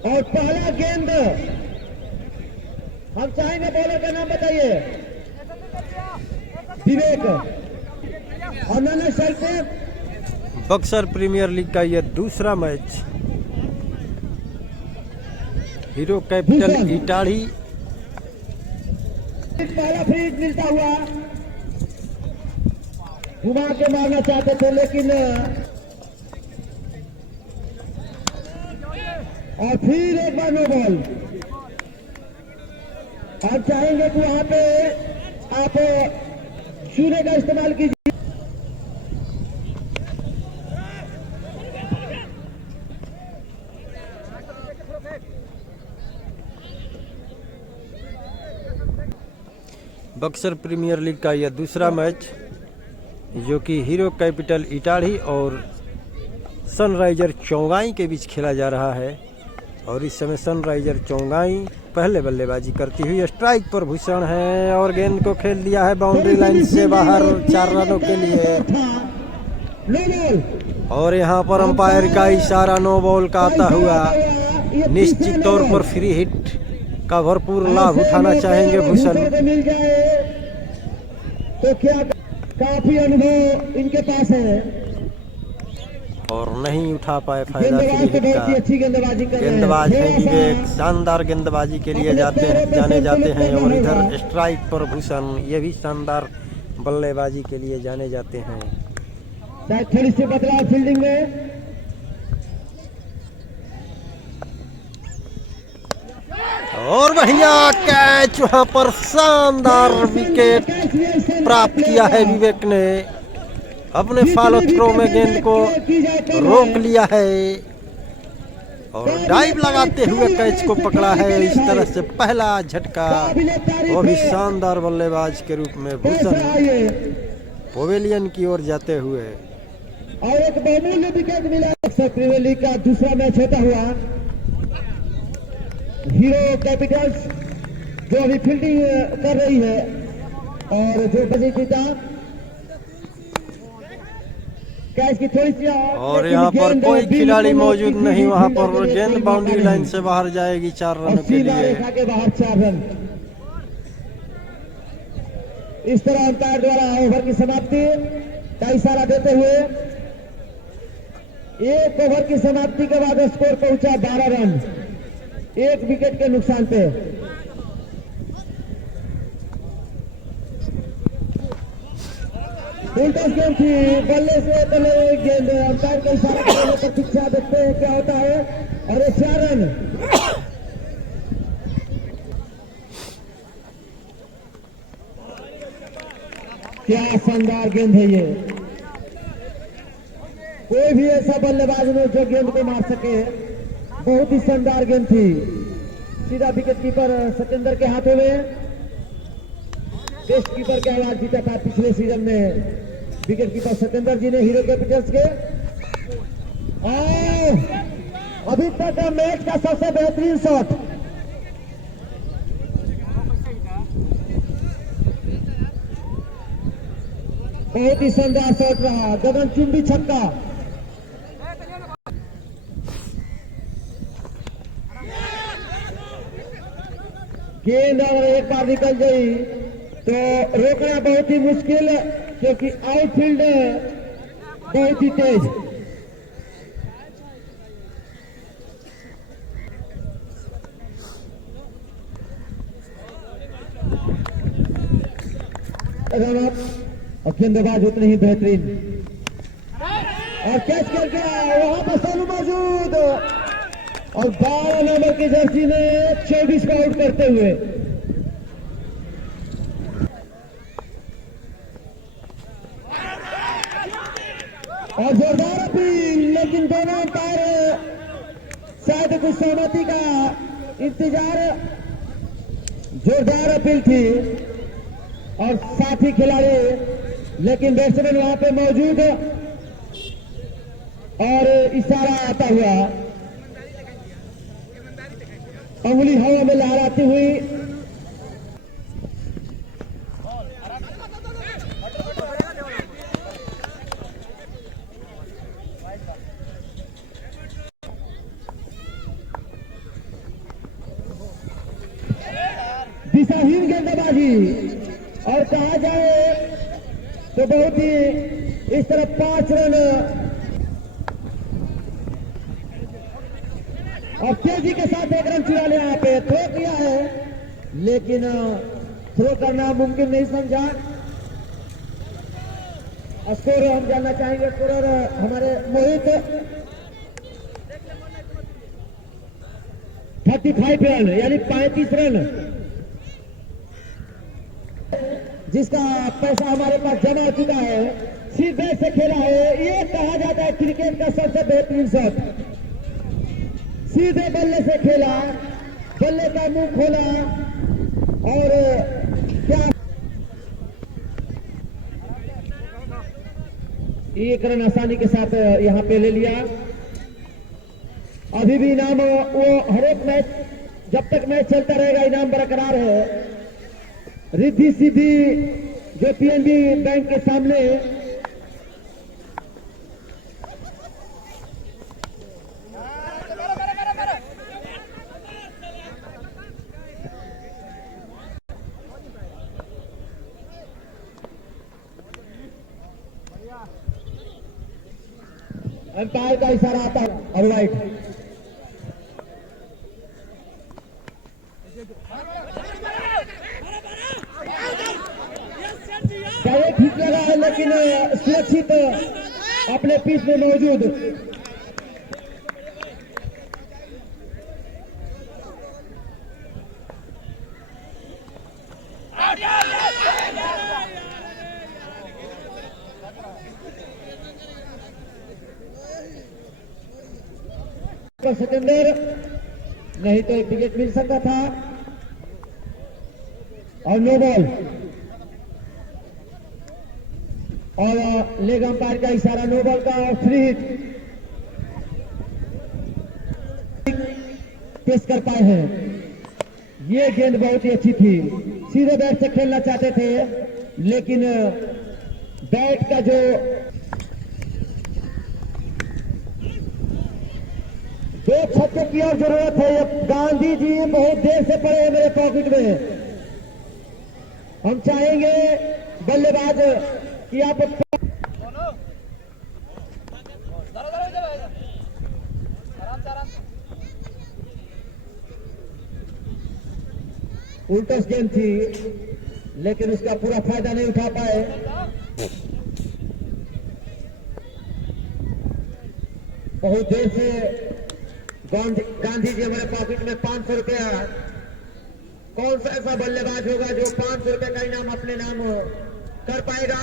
और पहला गेंद हम चाहेंगे, बॉलर का नाम बताइए। विवेक और नाना शर्ट। बक्सर प्रीमियर लीग का यह दूसरा मैच हीरो कैपिटल इटाढ़ी। पहला फ्री हिट मिलता हुआ, घुमा के मारना चाहते थे लेकिन, और फिर एक बार नो बॉल। आप चाहेंगे कि वहां पे आप शून्य का इस्तेमाल कीजिए। बक्सर प्रीमियर लीग का यह दूसरा मैच जो कि हीरो कैपिटल इटाढ़ी और सनराइजर चौगाई के बीच खेला जा रहा है। और इस समय सनराइजर चौगाई पहले बल्लेबाजी करती हुई, स्ट्राइक पर भूषण है और गेंद को खेल दिया है बाउंड्री लाइन से बाहर 4 रनों के लिए। और यहाँ पर अंपायर का इशारा नो बॉल का आता हुआ। निश्चित तौर पर फ्री हिट का भरपूर लाभ उठाना चाहेंगे भूषण। तो क्या काफी अनुभव इनके पास है और नहीं उठा पाए फायदा फ्री हिट का। गेंदबाज हैं विवेक, शानदार गेंदबाजी के लिए जाने जाते हैं। और इधर स्ट्राइक पर भूषण, ये भी शानदार बल्लेबाजी के लिए जाने जाते हैं। थोड़ी सी बदलाव फील्डिंग में, और बढ़िया कैच, वहां पर शानदार विकेट प्राप्त किया है विवेक ने। अपने फॉलो थ्रो में गेंद को रोक लिया है और डाइव लगाते हुए कैच को पकड़ा है। इस तरह से पहला झटका, वो भी शानदार बल्लेबाज के रूप में भूषण पवेलियन की ओर जाते हुए। और एक बहुमूल्य विकेट मिला। प्रीमियर लीग का दूसरा मैच होता हुआ, हीरो कैपिटल्स जो अभी फील्डिंग कर रही है और जो बजी पिता कैच की थोड़ी सी, और यहाँ पर कोई खिलाड़ी मौजूद नहीं, वहाँ पर गेंद बाउंड्री लाइन से बाहर जाएगी 4 रनों के लिए। के बाहर 4 रन। इस तरह अंपायर द्वारा ओवर की समाप्ति का इशारा देते हुए एक ओवर की समाप्ति के बाद स्कोर पहुंचा 12 रन, 1 विकेट के नुकसान पे। गेंद थी, बल्ले से बल्ले गेंद, अंपायर का इशारा करने पर प्रतीक्षा देखते हैं क्या होता है। और ये 4 रन। क्या शानदार गेंद है ये। कोई भी ऐसा बल्लेबाज नहीं जो गेंद को मार सके। बहुत ही शानदार गेंद थी, सीधा विकेट कीपर सत्येंद्र के हाथों में। टेस्ट कीपर का अवार्ड जीता था पिछले सीजन में विकेट कीपर सत्येंद्र जी ने हीरो कैपिटल्स के। अभी तक का मैच का सबसे बेहतरीन शॉट। बहुत ही शानदार शॉट रहा, गगनचुंबी छक्का। गेंद अगर एक बार निकल गई तो रोकना बहुत ही मुश्किल, क्योंकि आउटफील्ड बहुत ही तेज। और गेंदबाज उतने ही बेहतरीन, और कैच कर गया वहां पर सोनू मौजूद, और 12 नंबर की जर्सी में 24 को आउट करते हुए। और जोरदार अपील, लेकिन दोनों अंपायर शायद कुछ सहमति का इंतजार। जोरदार अपील थी और साथी खिलाड़ी, लेकिन बैट्समैन वहां पे मौजूद और इशारा आता हुआ, अंगुली हवा में लहराती हुई। दिशाहीन गेंदबाजी, और कहा जाए तो बहुत ही इस तरफ 5 रन और तेजी के साथ 1 रन चुरा लिया। यहाँ पे थ्रो किया है लेकिन थ्रो करना मुमकिन नहीं समझा। स्कोर हम जानना चाहेंगे, स्कोरर हमारे मोहित 35 रन यानी 35 रन जिसका पैसा हमारे पास जमा हो चुका है। सीधे से खेला है, ये कहा जाता है क्रिकेट का सबसे बेहतरीन शॉट। सीधे बल्ले से खेला, बल्ले का मुंह खोला और क्या 1 रन आसानी के साथ यहां पे ले लिया। अभी भी इनाम वो हर एक मैच, जब तक मैच चलता रहेगा इनाम बरकरार है। रिद्धि सिद्धि जो पीएनबी बैंक के सामने अंपायर का इशारा आता है और वाइट। चाहे ठीक लगा है लेकिन सुरक्षित अपने पिच में मौजूद। सिकंदर नहीं तो एक विकेट मिल सकता था और नो बॉल, और लेग अंपायर का इशारा नो बॉल का और फ्री हिट पेश कर पाए हैं। ये गेंद बहुत ही अच्छी थी, सीधे बैट से खेलना चाहते थे लेकिन बैट का जो 2 छक्के की और जरूरत है। गांधी जी बहुत देर से पड़े हैं मेरे पॉकेट में। हम चाहेंगे बल्लेबाज कि आप उल्टस गेंद थी लेकिन उसका पूरा फायदा नहीं उठा पाए। बहुत देर से गांधी जी हमारे पॉकेट में 500 रुपया। कौन सा ऐसा बल्लेबाज होगा जो 500 रुपए का इनाम अपने नाम कर पाएगा?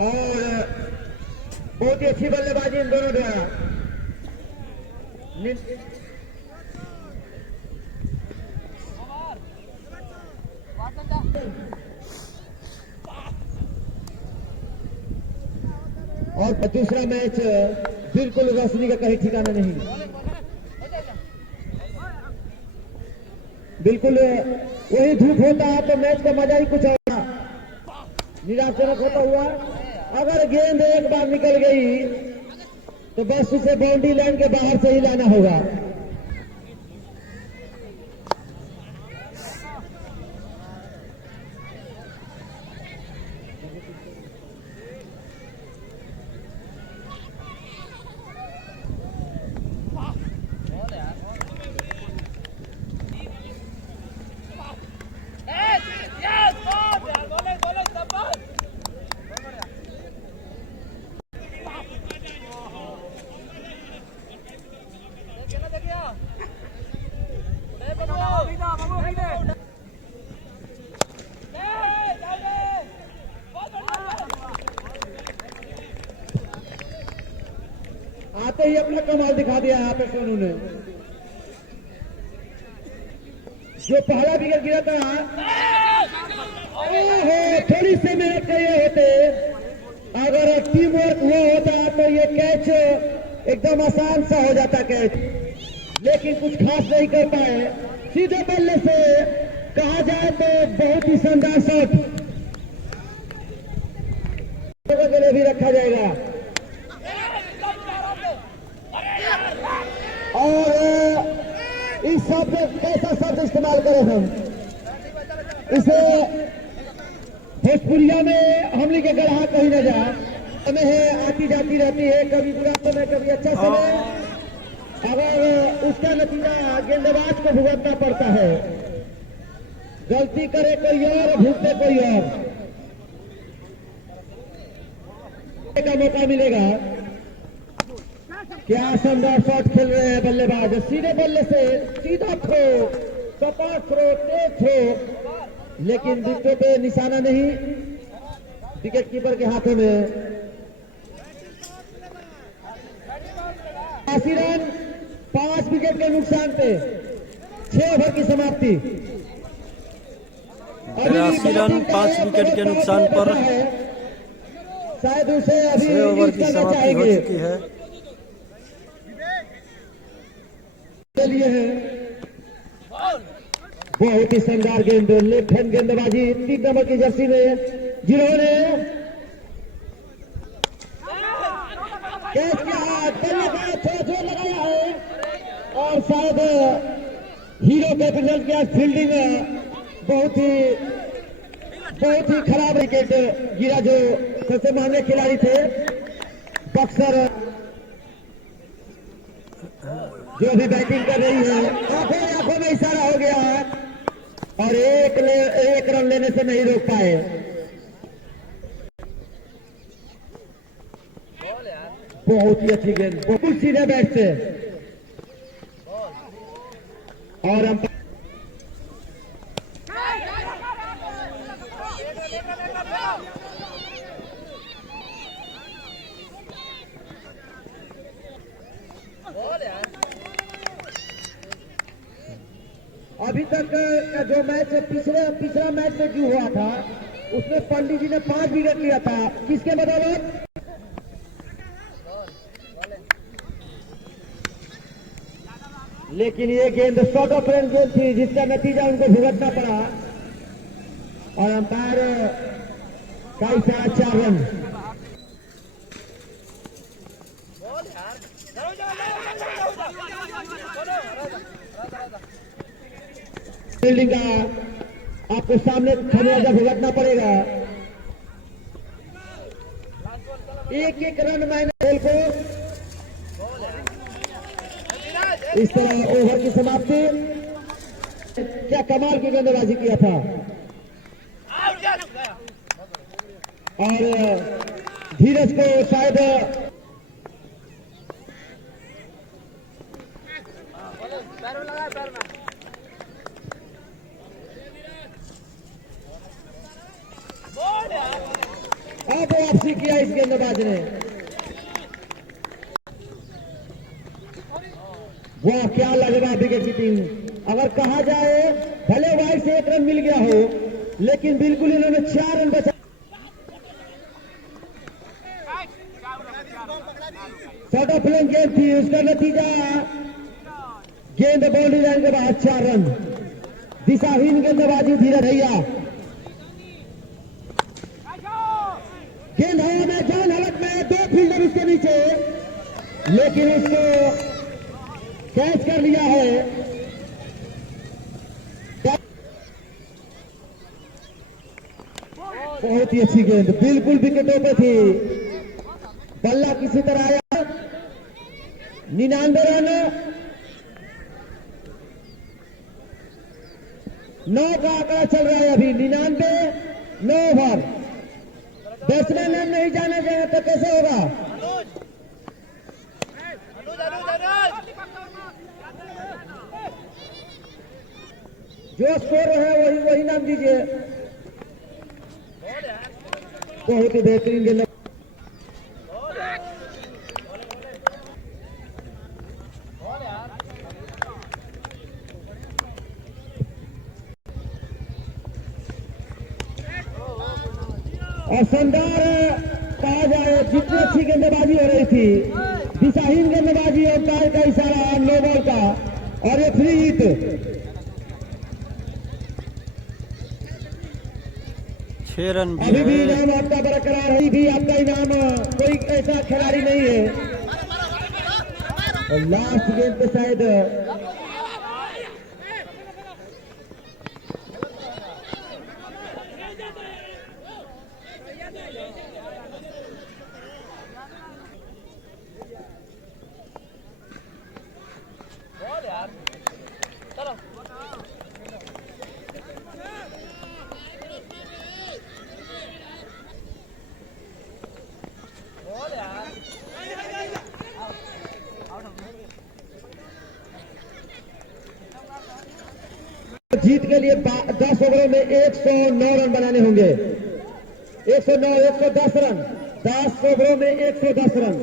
और बहुत ही अच्छी बल्लेबाजी इन दोनों द्वारा। और दूसरा मैच बिल्कुल रोशनी का कहीं ठिकाना नहीं, बिल्कुल वही धूप होता है तो मैच का मजा ही कुछ होगा। निराशजनक होता हुआ अगर गेंद एक बार निकल गई तो बस उसे बाउंड्री लाइन के बाहर से ही लाना होगा। आते ही अपना कमाल दिखा दिया यहाँ पे सोनू ने। जो पहला विकेट गिरा था, ओहो थोड़ी सी मेहनत किए होते, अगर टीम वर्क हुआ होता तो ये कैच एकदम आसान सा हो जाता कैच, लेकिन कुछ खास नहीं कर पाए। सीधे बल्ले से कहा जाए तो बहुत ही शानदार शॉट के लिए भी रखा जाएगा। सबसे कैसा शब्द इस्तेमाल करें हम इसे भोजपुरिया में हमने के गढ़ा कहीं न जाए समय है, आती जाती रहती है, कभी बुरा समय कभी अच्छा समय। अगर उसका नतीजा गेंदबाज को भुगतना पड़ता है, गलती करे कोई और भूलते कोई और का मौका मिलेगा। क्या शानदार शॉट खेल रहे हैं बल्लेबाज, सीधे बल्ले से सीधा थ्रो, सपाट थ्रो, तेज थ्रो, लेकिन विकेट पे निशाना नहीं, विकेट कीपर के हाथों में। 80 रन 5 विकेट के नुकसान पे 6 ओवर की समाप्ति। 83 रन 5 विकेट के नुकसान पर शायद उसे अभी 6 ओवर की समाप्ति हो चुकी है। चलिए है बहुत ही शानदार गेंद, लेफ्ट हैंड गेंदबाजी 3 नंबर की जर्सी में, जिन्होंने कैच किया है, बल्लेबाज थोड़ा जोर लगाया है और शायद हीरो कैपिटल की आज फील्डिंग बहुत ही खराब विकेट गिरा। जो सबसे महंगे खिलाड़ी थे बक्सर, जो अभी बैटिंग कर रही है, आंखों में इशारा हो गया है और एक रन लेने से नहीं रोक पाए। बहुत ही अच्छी गेंद, बिल्कुल सीधे बैट से, और हम अभी तक का जो मैच पिछला मैच में जो हुआ था उसमें पंडित जी ने 5 विकेट लिया था, किसके बदौलत? लेकिन ये गेंद शॉर्ट ऑफ रेंज गेंद थी जिसका नतीजा उनको भुगतना पड़ा और अंपायर का इशारा 4 रन। फील्डिंग का आपको सामने खामियाजा भुगतना पड़ेगा। एक रन माइनस खेल को इस तरह ओवर की समाप्ति। क्या कमाल की गेंदबाजी किया था और धीरज को शायद अब वापसी किया इस गेंदबाज ने। वाह क्या लगेगा विकेट कीपिंग। अगर कहा जाए भले वाइड से 1 रन मिल गया हो, लेकिन बिल्कुल इन्होंने 4 रन बचा। शॉर्ट ऑफ लेन गेंद थी, उसका नतीजा गेंद बाउंड्री लाइन के बाद 4 रन। दिशाहीन गेंदबाजी धीरज भैया, गेंद हवा में, जान हालत में, 2 फील्डर उसके नीचे, लेकिन उसको कैच कर लिया है। बहुत ही अच्छी गेंद, बिल्कुल विकेटों पे थी, बल्ला किसी तरह आया। 99 रन 9 का आंकड़ा चल रहा है अभी, 99 9 ओवर। बैट्समैन रन नहीं जाना जाए तो कैसे होगा? जो स्कोर है वही नाम दीजिए। बहुत ही बेहतरीन गेंद। और शानदार कहा जाए, जितनी अच्छी गेंदबाजी हो रही थी, दिशाहीन गेंदबाजी और पैर का इशारा 9 बॉल का और ये फ्री हिट। 6 रन अभी भी इनाम आपका बरकरार है, भी आपका इनाम, कोई ऐसा खिलाड़ी नहीं है। और लास्ट गेंद पे शायद जीत के लिए 10 ओवरों में 109 रन बनाने होंगे। 109, 110 रन, 10 ओवरों में 110 रन।